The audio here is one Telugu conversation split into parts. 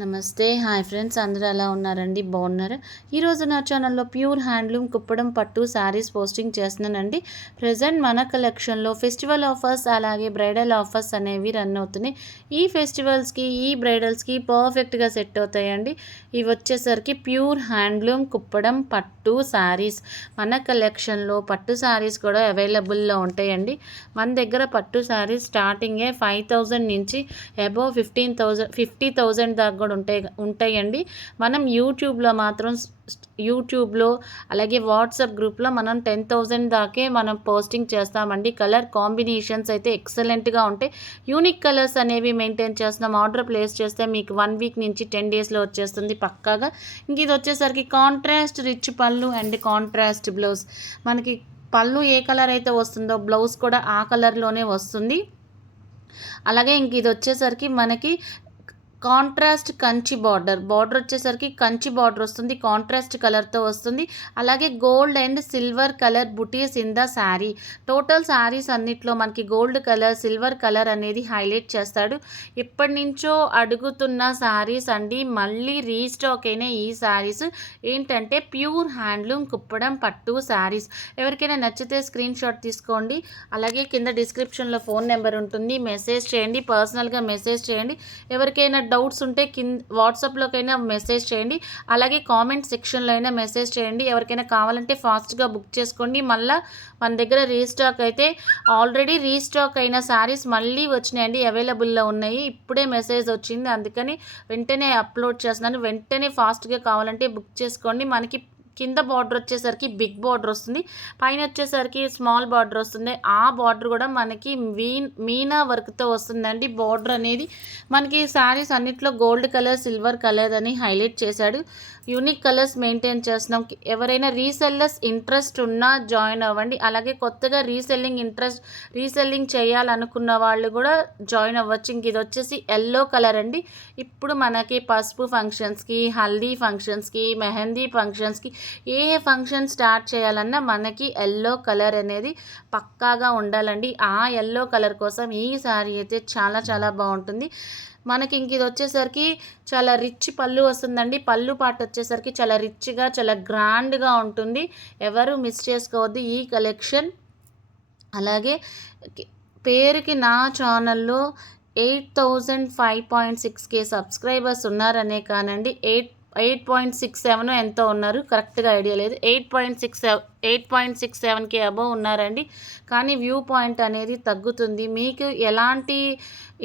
నమస్తే. Hi friends. అందరూ ఎలా ఉన్నారండి? బాగున్నారు? ఈరోజు నా ఛానల్లో ప్యూర్ హ్యాండ్లూమ్ కుప్పడం పట్టు శారీస్ పోస్టింగ్ చేస్తున్నానండి. ప్రజెంట్ మన కలెక్షన్లో ఫెస్టివల్ ఆఫర్స్ అలాగే బ్రైడల్ ఆఫర్స్ అనేవి రన్ అవుతున్నాయి. ఈ ఫెస్టివల్స్కి ఈ బ్రైడల్స్కి పర్ఫెక్ట్గా సెట్ అవుతాయండి. ఇవి వచ్చేసరికి ప్యూర్ హ్యాండ్లూమ్ కుప్పడం పట్టు శారీస్. మన కలెక్షన్లో పట్టు శారీస్ కూడా అవైలబుల్లో ఉంటాయండి. మన దగ్గర పట్టు శారీస్ స్టార్టింగే ఫైవ్ థౌజండ్ నుంచి above fifteen thousand fifty thousand దాకా కూడా ఉంటాయి ఉంటాయండి. మనం యూట్యూబ్లో మాత్రం యూట్యూబ్లో అలాగే వాట్సాప్ గ్రూప్లో మనం టెన్ థౌజండ్ దాకే మనం పోస్టింగ్ చేస్తామండి. కలర్ కాంబినేషన్స్ అయితే ఎక్సలెంట్గా ఉంటాయి. యూనిక్ కలర్స్ అనేవి మెయింటైన్ చేస్తున్నాం. ఆర్డర్ ప్లేస్ చేస్తే మీకు వన్ వీక్ నుంచి టెన్ డేస్లో వచ్చేస్తుంది పక్కాగా. ఇంక ఇది వచ్చేసరికి కాంట్రాస్ట్ రిచ్ పళ్ళు అండ్ కాంట్రాస్ట్ బ్లౌజ్. మనకి పళ్ళు ఏ కలర్ అయితే వస్తుందో బ్లౌజ్ కూడా ఆ కలర్లోనే వస్తుంది. అలాగే ఇంక ఇది వచ్చేసరికి మనకి కాంట్రాస్ట్ కంచి బార్డర్. బార్డర్ వచ్చేసరికి కంచి బార్డర్ వస్తుంది కాంట్రాస్ట్ కలర్తో వస్తుంది. అలాగే gold and silver colour buttis in the sari. Total saris అన్నిట్లో మనకి గోల్డ్ కలర్ సిల్వర్ కలర్ అనేది హైలైట్ చేస్తాడు. ఇప్పటి నుంచో అడుగుతున్న శారీస్ అండి. మళ్ళీ రీస్టాక్ అయిన ఈ శారీస్ ఏంటంటే ప్యూర్ హ్యాండ్లూమ్ కుప్పడం పట్టు శారీస్. ఎవరికైనా నచ్చితే స్క్రీన్ షాట్ తీసుకోండి. అలాగే కింద డిస్క్రిప్షన్లో ఫోన్ నెంబర్ ఉంటుంది. మెసేజ్ చేయండి. పర్సనల్గా మెసేజ్ చేయండి. ఎవరికైనా డౌట్స్ ఉంటే కింద వాట్సాప్లోకైనా మెసేజ్ చేయండి. అలాగే కామెంట్ సెక్షన్లో అయినా మెసేజ్ చేయండి. ఎవరికైనా కావాలంటే ఫాస్ట్గా బుక్ చేసుకోండి. మళ్ళీ మన దగ్గర రీస్టాక్ అయితే ఆల్రెడీ రీస్టాక్ అయిన శారీస్ మళ్ళీ వచ్చినాయండి. అవైలబుల్లో ఉన్నాయి. ఇప్పుడే మెసేజ్ వచ్చింది. అందుకని వెంటనే అప్లోడ్ చేస్తున్నాను. వెంటనే ఫాస్ట్గా కావాలంటే బుక్ చేసుకోండి. మనకి కింద బార్డర్ వచ్చేసరికి బిగ్ బార్డర్ వస్తుంది. పైన వచ్చేసరికి స్మాల్ బార్డర్ వస్తుంది. ఆ బార్డర్ కూడా మనకి మీన్ మీనా వర్క్తో వస్తుందండి. బార్డర్ అనేది మనకి శారీస్ అన్నిట్లో గోల్డ్ కలర్ సిల్వర్ కలర్ అని హైలైట్ చేశాడు. యూనిక్ కలర్స్ మెయింటైన్ చేస్తున్నాం. ఎవరైనా రీసెల్లర్స్ ఇంట్రెస్ట్ ఉన్నా జాయిన్ అవ్వండి. అలాగే కొత్తగా రీసెల్లింగ్ ఇంట్రెస్ట్ రీసెల్లింగ్ చేయాలనుకున్న వాళ్ళు కూడా జాయిన్ అవ్వచ్చు. ఇంక ఇది వచ్చేసి ఎల్లో కలర్ అండి. ఇప్పుడు మనకి పసుపు ఫంక్షన్స్కి హల్దీ ఫంక్షన్స్కి మెహందీ ఫంక్షన్స్కి ఏ ఫంక్షన్ స్టార్ట్ చేయాలన్నా మనకి ఎల్లో కలర్ అనేది పక్కాగా ఉండాలండి. ఆ ఎల్లో కలర్ కోసం ఈ శారీ అయితే చాలా చాలా బాగుంటుంది. మనకి ఇంక ఇది వచ్చేసరికి చాలా రిచ్ పళ్ళు వస్తుందండి. పళ్ళు పాట వచ్చేసరికి చాలా రిచ్గా చాలా గ్రాండ్గా ఉంటుంది. ఎవరు మిస్ చేసుకోవద్దు ఈ కలెక్షన్. అలాగే పేరుకి నా ఛానల్లో eight thousand five point six K subscribers ఉన్నారనే కానండి. Eight eight point six seven ఎంతో ఉన్నారు. కరెక్ట్గా ఐడియా లేదు. Eight point six eight point six సెవెన్కి అబవ్ ఉన్నారండి. కానీ వ్యూ పాయింట్ అనేది తగ్గుతుంది. మీకు ఎలాంటి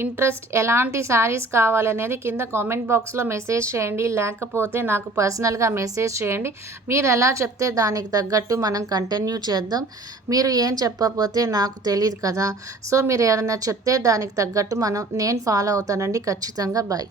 ఇంట్రెస్ట్ ఎలాంటి శారీస్ కావాలనేది కింద కామెంట్ బాక్స్లో మెసేజ్ చేయండి. లేకపోతే నాకు పర్సనల్గా మెసేజ్ చేయండి. మీరు ఎలా చెప్తే దానికి తగ్గట్టు మనం కంటిన్యూ చేద్దాం. మీరు ఏం చెప్పకపోతే నాకు తెలియదు కదా. సో మీరు ఏదైనా చెప్తే దానికి తగ్గట్టు మనం నేను ఫాలో అవుతానండి. ఖచ్చితంగా బాయ్